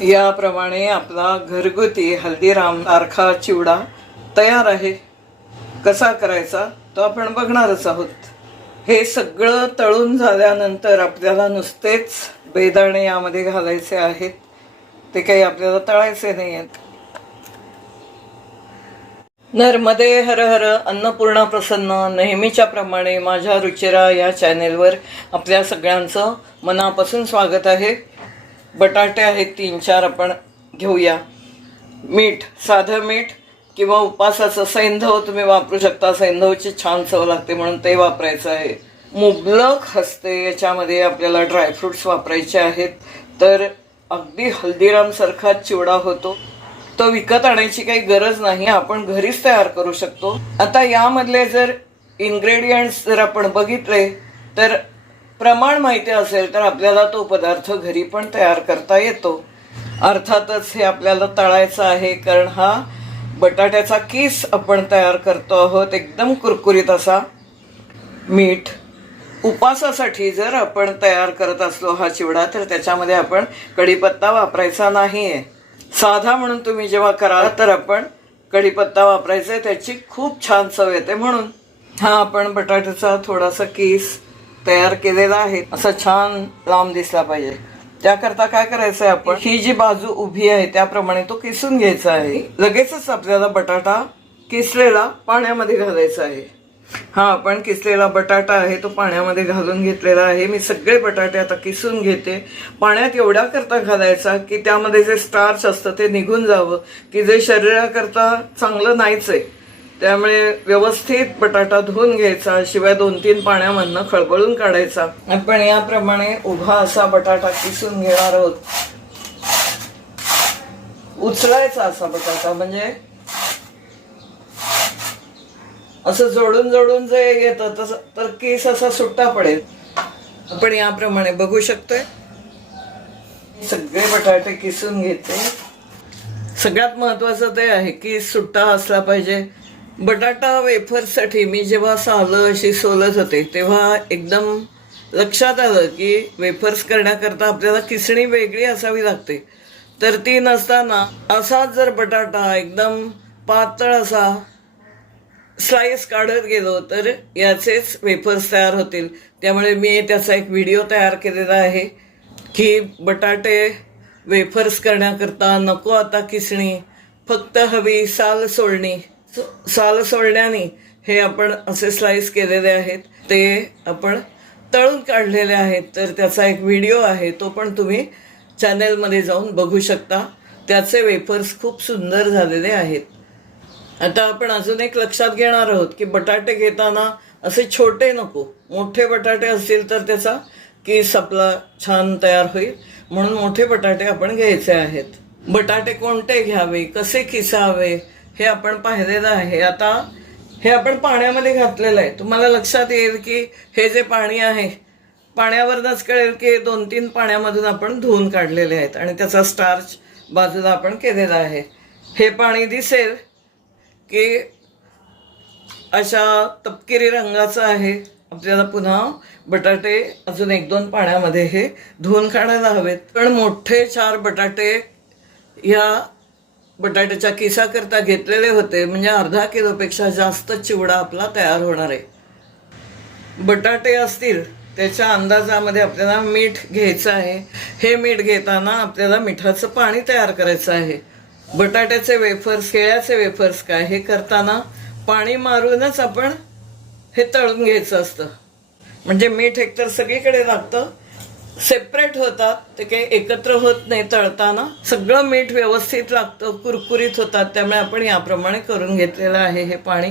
याप्रमाणे आपला घरगुती हल्दीराम सारखा चिवडा तयार आहे. कसा करायचा तो आपण बघणारच आहोत. हे सगळं तळून झाल्यानंतर आपल्याला नुसतेच बेदाणे यामध्ये घालायचे आहेत. ते काही आपल्याला तळायचे नाही आहेत नर्मदे हर हर अन्नपूर्णा प्रसन्न नेहमीच्या प्रमाणे माझ्या रुचिरा या चॅनेलवर आपल्या सगळ्यांचं मनापासून स्वागत आहे. बटाटे आहेत तीन चार आपण घेऊया. मीठ साधं मीठ किंवा उपासाचं सैंधव तुम्ही वापरू शकता. सैंधवची छान चव लागते म्हणून ते वापरायचं आहे. मुबलक हसते याच्यामध्ये आपल्याला ड्रायफ्रुट्स वापरायचे आहेत. तर अगदी हल्दीरामसारखाच चिवडा होतो. तो विकत आणायची काही गरज नाही. आपण घरीच तयार करू शकतो. आता यामधले जर इन्ग्रेडियंट्स जर आपण बघितले तर प्रमाण माहिती असेल तर आपल्याला तो पदार्थ घरी पण तयार करता येतो. अर्थातच हे आपल्याला तळायचं आहे कारण हा बटाट्याचा केस आपण तयार करतो आहोत एकदम कुरकुरीत असा मीठ. उपासासाठी जर आपण तयार करत असलो हा चिवडा तर त्याच्यामध्ये आपण कढीपत्ता वापरायचा नाही आहे साधा म्हणून तुम्ही जेव्हा कराल तर आपण कढीपत्ता वापरायचा आहे त्याची खूप छान चव येते म्हणून. हा आपण बटाट्याचा थोडासा केस तयार केलेला आहे. असा छान लांब दिसला पाहिजे. त्याकरता काय करायचं आहे आपण? ही जी बाजू उभी आहे त्याप्रमाणे तो किसून घ्यायचा आहे. लगेचच आपल्याला बटाटा किसलेला पाण्यामध्ये घालायचा आहे. हा आपण किसलेला बटाटा आहे तो पाण्यामध्ये घालून घेतलेला आहे. मी सगळे बटाटे आता किसून घेते. पाण्यात एवढ्या करता घालायचा की त्यामध्ये जे स्टार्च असतं ते निघून जावं की जे शरीराकरता चांगलं नाहीच आहे त्यामुळे व्यवस्थित बटाटा धुवून घ्यायचा शिवाय दोन तीन पाण्यामधनं खळबळून काढायचा. आपण याप्रमाणे उभा असा बटाटा किसून घेणार आहोत. उचलायचा असा बटाटा म्हणजे असं जोडून जोडून जे येतं तस तर केस असा सुट्टा पडेल. आपण याप्रमाणे बघू शकतोय. सगळे बटाटे किसून घेते. सगळ्यात महत्वाचं ते आहे की सुट्टा असला पाहिजे. बटाटा वेफरसाठी मी जेव्हा सालं अशी सोलत होते तेव्हा एकदम लक्षात आलं की वेफर्स करण्याकरता आपल्याला किसणी वेगळी असावी लागते. तर ती नसताना असाच जर बटाटा एकदम पातळ असा स्लाइस काढत गेलो तर याचेच वेफर्स तयार होतील. त्यामुळे मी त्याचा एक व्हिडिओ तयार केलेला आहे की बटाटे वेफर्स करण्याकरता नको आता किसणी फक्त हवी साल सोलणी. साल सोलण्याने हे आपण असे स्लाईस केलेले आहेत. ते आपण तळून काढलेले आहेत. तर त्याचा एक व्हिडिओ आहे. तो पण तुम्ही चॅनेलमध्ये जाऊन बघू शकता. त्याचे वेफर्स खूप सुंदर झालेले आहेत. आता आपण अजून एक लक्षात घेणार आहोत की बटाटे घेताना असे छोटे नको. मोठे बटाटे असतील तर त्याचा केस आपला छान तयार होईल. म्हणून मोठे बटाटे आपण घ्यायचे आहेत. बटाटे कोणते घ्यावे? कसे किसावे? हे आपण पाहिलेलं आहे. आता हे आपण पाण्यामध्ये घातलेलं आहे. तुम्हाला लक्षात येईल की हे जे पाणी आहे पाण्यावरनंच कळेल की दोन तीन पाण्यामधून आपण धुवून काढलेले आहेत आणि त्याचा स्टार्च बाजूला आपण केलेला आहे. हे पाणी दिसेल की अशा तपकिरी रंगाचं आहे. आपल्याला पुन्हा बटाटे अजून एक दोन पाण्यामध्ये हे धुवून काढायला हवेत. पण मोठे चार बटाटे या बटाट्याच्या किसाकरता घेतलेले होते. म्हणजे अर्धा किलोपेक्षा जास्त चिवडा आपला तयार होणार आहे. बटाटे असतील त्याच्या अंदाजामध्ये आपल्याला मीठ घ्यायचं आहे. हे मीठ घेताना आपल्याला मिठाचं पाणी तयार करायचं आहे. बटाट्याचे वेफर्स केळ्याचे वेफर्स काय हे करताना पाणी मारूनच आपण हे तळून घ्यायचं असतं. म्हणजे मीठ एकतर सगळीकडे लागतं सेपरेट होतात ते काही एकत्र होत नाही तळताना सगळं मीठ व्यवस्थित लागतं कुरकुरीत होतात त्यामुळे आपण याप्रमाणे करून घेतलेलं आहे हे पाणी.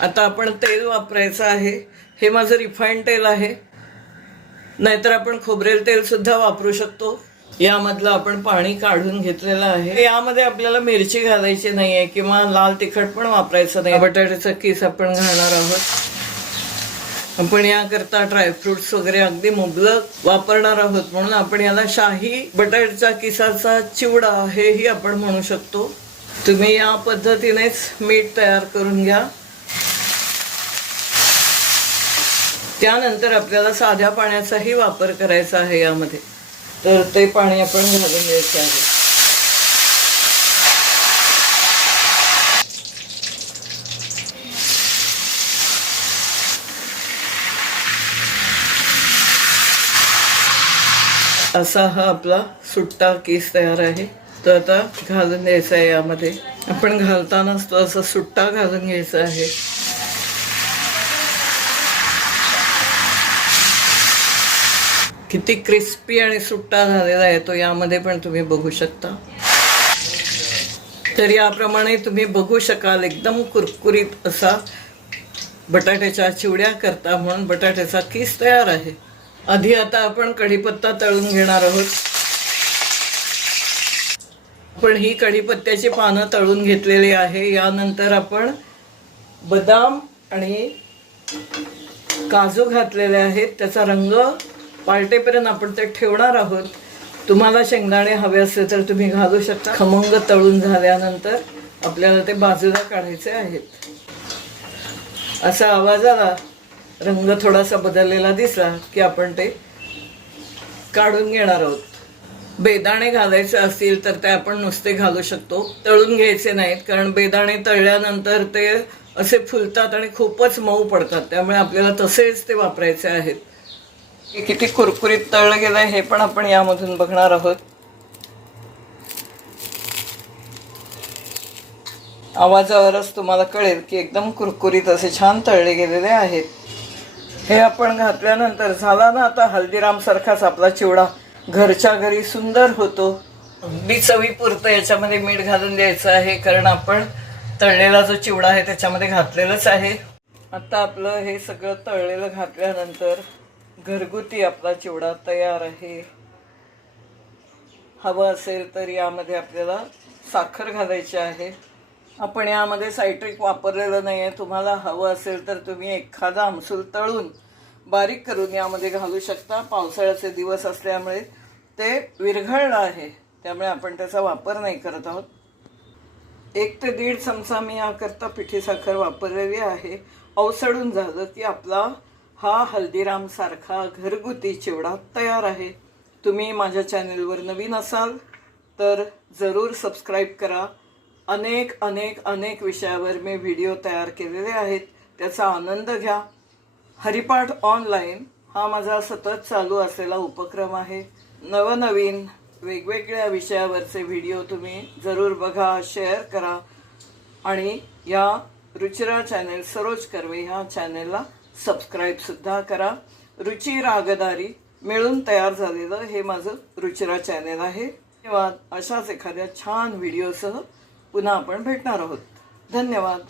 आता आपण तेल वापरायचं आहे. हे माझं रिफाईंड तेल आहे. नाहीतर आपण खोबरेल तेल सुद्धा वापरू शकतो. यामधलं आपण पाणी काढून घेतलेलं आहे. यामध्ये आपल्याला मिरची घालायची नाहीये किंवा लाल तिखट पण वापरायचं नाही. बटाट्याचा किस आपण घालणार आहोत. आपण याकरता ड्रायफ्रुट्स वगैरे अगदी मुबलक वापरणार आहोत. म्हणून आपण याला शाही बटाटचा किसाचा चिवडा हेही आपण म्हणू शकतो. तुम्ही या पद्धतीनेच मीठ तयार करून घ्या. त्यानंतर आपल्याला साध्या पाण्याचाही वापर करायचा आहे यामध्ये. तर ते पाणी आपण घालून द्यायचं आहे. असा हा आपला सुट्टा केस तयार आहे. तो आता घालून द्यायचा आहे यामध्ये. आपण घालतानाच तो असा सुट्टा घालून घ्यायचा आहे. किती क्रिस्पी आणि सुट्टा झालेला आहे तो यामध्ये पण तुम्ही बघू शकता. तर याप्रमाणे तुम्ही बघू शकाल एकदम कुरकुरीत असा बटाट्याच्या चिवड्या करता म्हणून बटाट्याचा किस तयार आहे. आधी आता आपण कढीपत्ता तळून घेणार आहोत. पण ही कढीपत्त्याची पानं तळून घेतलेली आहे. यानंतर आपण बदाम आणि काजू घातलेले आहेत. त्याचा रंग पालटेपर्यंत आपण ते ठेवणार आहोत. तुम्हाला शेंगदाणे हवे असेल तर तुम्ही घालू शकता. खमंग तळून झाल्यानंतर आपल्याला ते बाजूला काढायचे आहेत. असा आवाज आला रंग थोडासा बदललेला दिसला की आपण ते काढून घेणार आहोत. बेदाणे घालायचे असतील तर ते आपण नुसते घालू शकतो. तळून घ्यायचे नाहीत कारण बेदाणे तळल्यानंतर ते असे फुलतात आणि खूपच मऊ पडतात. त्यामुळे आपल्याला तसेच ते वापरायचे आहेत. की किती कुरकुरीत तळलं गेलं हे पण आपण यामधून बघणार आहोत. आवाजावरच तुम्हाला कळेल की एकदम कुरकुरीत असे छान तळले गेलेले आहेत. हे आपण घातल्यानंतर झाला ना आता हल्दीराम सारखाच आपला चिवडा घरच्या घरी सुंदर होतो. अगदी चवीपुरतं याच्यामध्ये मीठ घालून द्यायचं आहे कारण आपण तळलेला जो चिवडा आहे त्याच्यामध्ये घातलेलंच आहे. आता आपलं हे सगळं तळलेलं घातल्यानंतर घरगुती आपला चिवडा तयार आहे. हवं असेल तर यामध्ये आपल्याला साखर घालायची आहे. आपण यामध्ये सायट्रिक वापरलेलं नाही आहे तुम्हाला हवं असेल तर तुम्ही एखादा आमसूल तळून बारीक करून यामध्ये घालू शकता. पावसाळ्याचे दिवस असल्यामुळे ते विरघळलं आहे. त्यामुळे आपण त्याचा वापर नाही करत आहोत. एक ते दीड चमचा मी याकरता पिठी साखर वापरलेली आहे. अवसडून झालं की आपला हा हल्दीरामसारखा घरगुती चिवडा तयार आहे. तुम्ही माझ्या चॅनेलवर नवीन असाल तर जरूर सबस्क्राईब करा. अनेक अनेक अनेक विषयावर मी व्हिडिओ तयार केलेले आहेत. त्याचा आनंद घ्या. हरिपाठ ऑनलाईन हा माझा सतत चालू असलेला उपक्रम आहे. नवनवीन वेगवेगळ्या विषयावरचे व्हिडिओ तुम्ही जरूर बघा शेअर करा. आणि या रुचिरा चॅनेल सरोज कर्वे ह्या चॅनेलला सबस्क्राईबसुद्धा करा. रुची रागदारी मिळून तयार झालेलं हे माझं रुचिरा चॅनेल आहे. धन्यवाद. अशाच एखाद्या छान व्हिडिओसह पुन्हा आपण भेटणार आहोत. धन्यवाद.